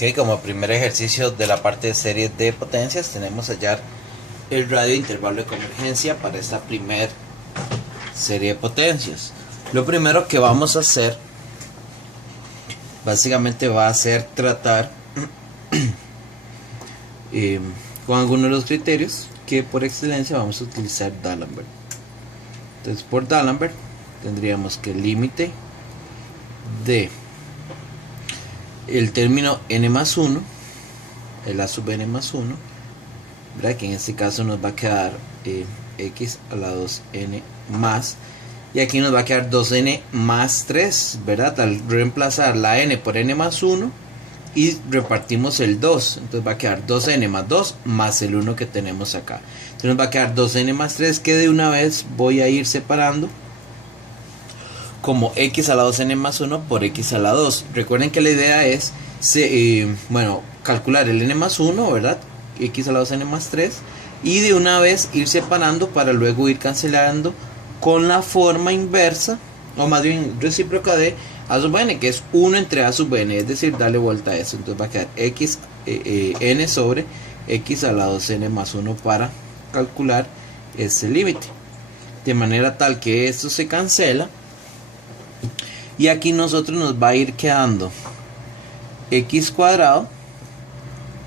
Ok, como primer ejercicio de la parte de series de potencias tenemos hallar el radio de intervalo de convergencia para esta primer serie de potencias. Lo primero que vamos a hacer básicamente va a ser tratar con algunos de los criterios que por excelencia vamos a utilizar D'Alembert. Entonces por D'Alembert tendríamos que el límite de el término n más 1, el a sub n más 1, ¿verdad? Que en este caso nos va a quedar x a la 2n más, y aquí nos va a quedar 2n más 3, ¿verdad? Al reemplazar la n por n más 1 y repartimos el 2, entonces va a quedar 2n más 2 más el 1 que tenemos acá. Entonces nos va a quedar 2n más 3, que de una vez voy a ir separando como x a la 2n más 1 por x a la 2. Recuerden que la idea es calcular el n más 1, ¿verdad? X a la 2n más 3, y de una vez ir separando para luego ir cancelando con la forma inversa, o más bien recíproca de a sub n, que es 1 entre a sub n, es decir, darle vuelta a eso. Entonces va a quedar x n sobre x a la 2n más 1 para calcular ese límite, de manera tal que esto se cancela. Y aquí nosotros nos va a ir quedando x cuadrado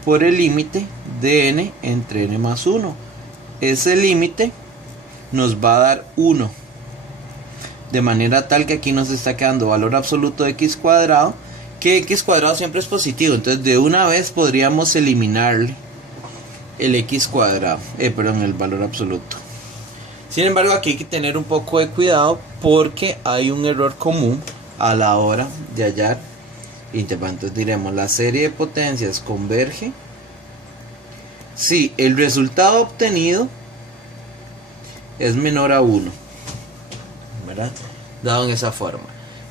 por el límite de n entre n más 1. Ese límite nos va a dar 1. De manera tal que aquí nos está quedando valor absoluto de x cuadrado, que x cuadrado siempre es positivo. Entonces de una vez podríamos eliminarle el x cuadrado, el valor absoluto. Sin embargo, aquí hay que tener un poco de cuidado porque hay un error común a la hora de hallar intervalo. Entonces diremos, la serie de potencias converge si el resultado obtenido es menor a 1, ¿verdad? Dado en esa forma.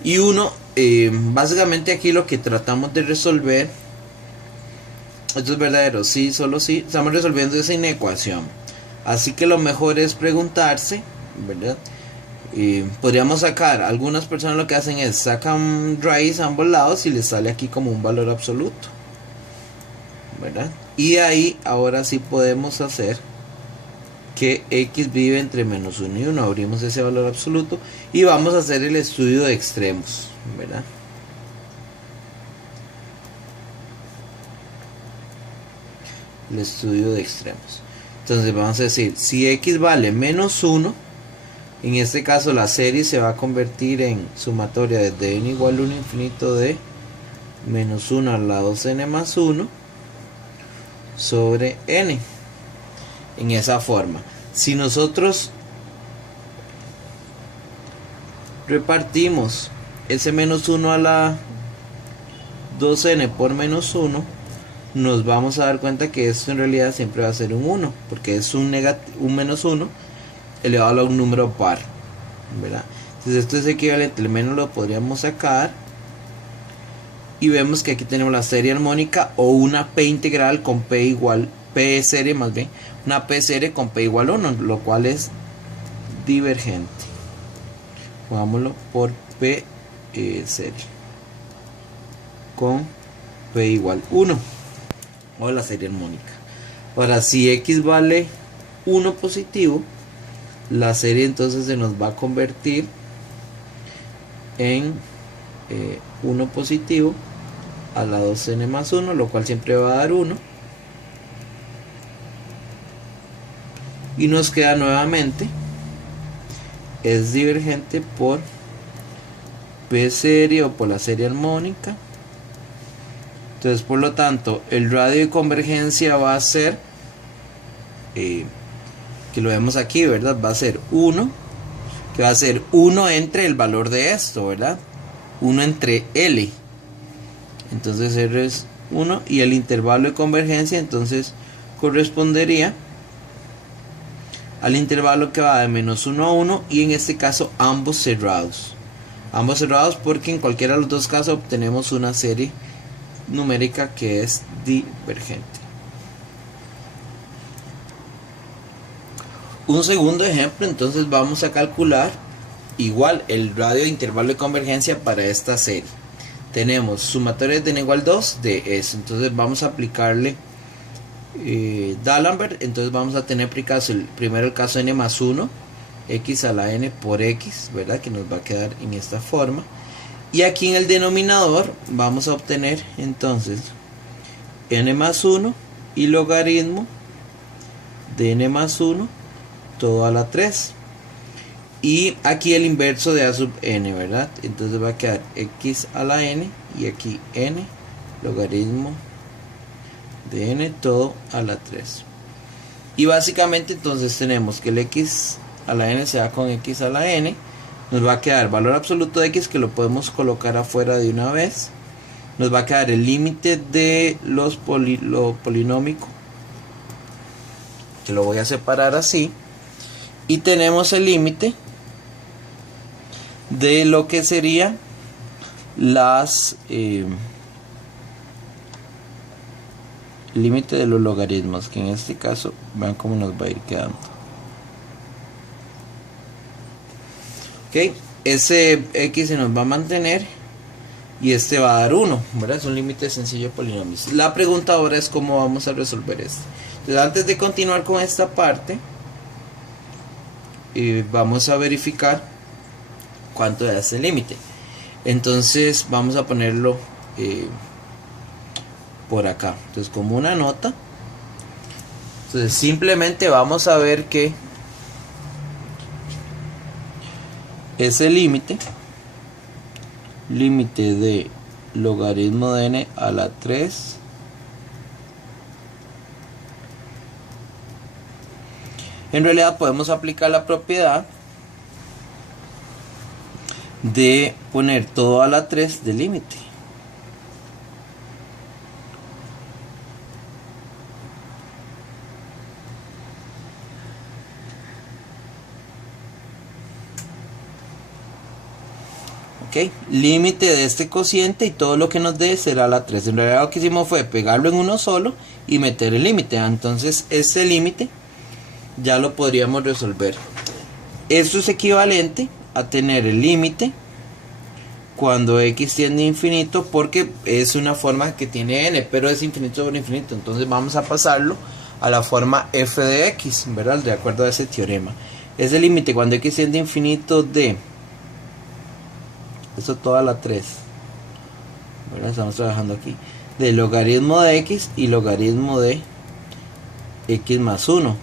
Y 1, básicamente aquí lo que tratamos de resolver, esto es verdadero, sí, solo sí, estamos resolviendo esa inecuación. Así que lo mejor es preguntarse, ¿verdad? Podríamos sacar, algunas personas lo que hacen es sacan raíz a ambos lados y les sale aquí como un valor absoluto, ¿verdad? Y ahí ahora sí podemos hacer que x vive entre menos 1 y 1, abrimos ese valor absoluto y vamos a hacer el estudio de extremos, ¿verdad? El estudio de extremos. Entonces vamos a decir, si x vale menos 1, en este caso la serie se va a convertir en sumatoria desde n igual a 1 infinito de menos 1 a la 2n más 1 sobre n, en esa forma. Si nosotros repartimos ese menos 1 a la 2n por menos 1, nos vamos a dar cuenta que esto en realidad siempre va a ser un 1, porque es un menos 1 elevado a un número par, ¿verdad? Entonces esto es equivalente, al menos lo podríamos sacar y vemos que aquí tenemos la serie armónica o una p integral con p igual, p serie más bien, una p serie con p igual a 1, lo cual es divergente. Pongámoslo por p serie con p igual 1, o la serie armónica. Ahora, si x vale 1 positivo, la serie entonces se nos va a convertir en 1 positivo a la 2n más 1, lo cual siempre va a dar 1. Y nos queda nuevamente, es divergente por p serie o por la serie armónica. Entonces, por lo tanto, el radio de convergencia va a ser, que lo vemos aquí, ¿verdad? Va a ser 1, que va a ser 1 entre el valor de esto, ¿verdad? 1 entre L. Entonces R es 1 y el intervalo de convergencia entonces correspondería al intervalo que va de menos 1 a 1 y en este caso ambos cerrados. Ambos cerrados porque en cualquiera de los dos casos obtenemos una serie numérica que es divergente. Un segundo ejemplo, entonces vamos a calcular igual el radio de intervalo de convergencia para esta serie. tenemos sumatoria de n igual 2 de eso. Entonces vamos a aplicarle D'Alembert. Entonces vamos a tener primero el caso n más 1, x a la n por x, ¿verdad? Que nos va a quedar en esta forma. Y aquí en el denominador vamos a obtener entonces n más 1 y logaritmo de n más 1 todo a la 3. Y aquí el inverso de a sub n, ¿verdad? Entonces va a quedar x a la n y aquí n logaritmo de n todo a la 3. Y básicamente entonces tenemos que el x a la n se da con x a la n. Nos va a quedar valor absoluto de x, que lo podemos colocar afuera de una vez. Nos va a quedar el límite de lo polinómico, que lo voy a separar así. Y tenemos el límite de lo que sería las límite de los logaritmos, que en este caso vean cómo nos va a ir quedando. Ok, ese x se nos va a mantener y este va a dar 1, ¿verdad? Es un límite sencillo de polinomios. La pregunta ahora es cómo vamos a resolver esto. Entonces, antes de continuar con esta parte, vamos a verificar cuánto es ese límite. Entonces vamos a ponerlo por acá, entonces como una nota. Entonces simplemente vamos a ver que ese límite de logaritmo de n a la 3 en realidad podemos aplicar la propiedad de poner todo a la 3 de límite. Ok, límite de este cociente y todo lo que nos dé será la 3. En realidad lo que hicimos fue pegarlo en uno solo y meter el límite. Entonces este límite ya lo podríamos resolver. Esto es equivalente a tener el límite cuando x tiende a infinito, porque es una forma que tiene n, pero es infinito sobre infinito. Entonces vamos a pasarlo a la forma f de x, ¿verdad? De acuerdo a ese teorema. Es el límite cuando x tiende a infinito de eso toda la 3, ¿verdad? Estamos trabajando aquí de logaritmo de x y logaritmo de x más 1.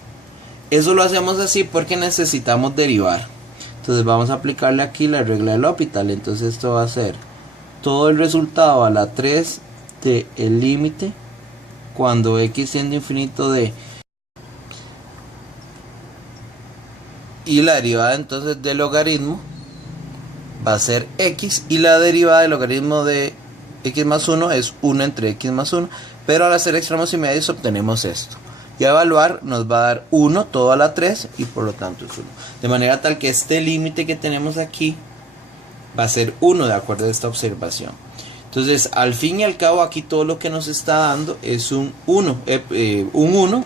Eso lo hacemos así porque necesitamos derivar. Entonces vamos a aplicarle aquí la regla del L'Hopital. Entonces esto va a ser todo el resultado a la 3 de el límite cuando x tiende a infinito de, y la derivada entonces del logaritmo va a ser x, y la derivada del logaritmo de x más 1 es 1 entre x más 1, pero al hacer extremos y medios obtenemos esto. Y a evaluar nos va a dar 1 todo a la 3 y por lo tanto es 1. De manera tal que este límite que tenemos aquí va a ser 1 de acuerdo a esta observación. Entonces al fin y al cabo aquí todo lo que nos está dando es un 1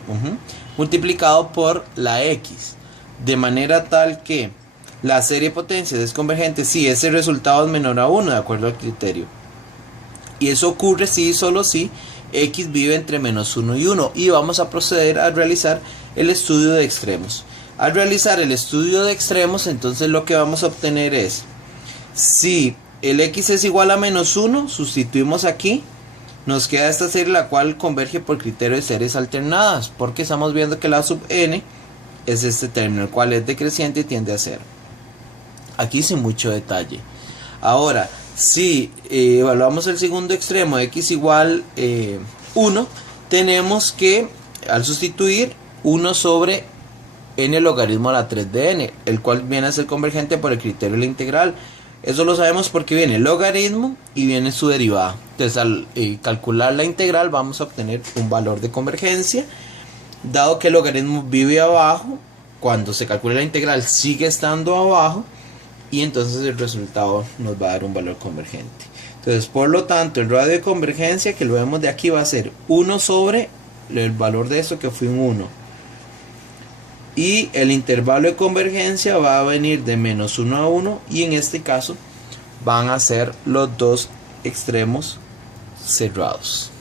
multiplicado por la x. De manera tal que la serie de potencias es convergente si ese resultado es menor a 1 de acuerdo al criterio. Y eso ocurre si y solo si x vive entre menos 1 y 1. Y vamos a proceder a realizar el estudio de extremos. Al realizar el estudio de extremos, entonces lo que vamos a obtener es, si el x es igual a menos 1, sustituimos aquí, nos queda esta serie la cual converge por criterio de series alternadas, porque estamos viendo que la sub n es este término, el cual es decreciente y tiende a 0. Aquí sin mucho detalle. Ahora, si evaluamos el segundo extremo, x igual 1, tenemos que, al sustituir, 1 sobre n logaritmo a la 3 de n, el cual viene a ser convergente por el criterio de la integral. Eso lo sabemos porque viene el logaritmo y viene su derivada. Entonces al calcular la integral vamos a obtener un valor de convergencia. Dado que el logaritmo vive abajo, cuando se calcula la integral sigue estando abajo, y entonces el resultado nos va a dar un valor convergente. Entonces por lo tanto el radio de convergencia, que lo vemos de aquí, va a ser 1 sobre el valor de esto, que fue un 1. Y el intervalo de convergencia va a venir de menos 1 a 1, y en este caso van a ser los dos extremos cerrados.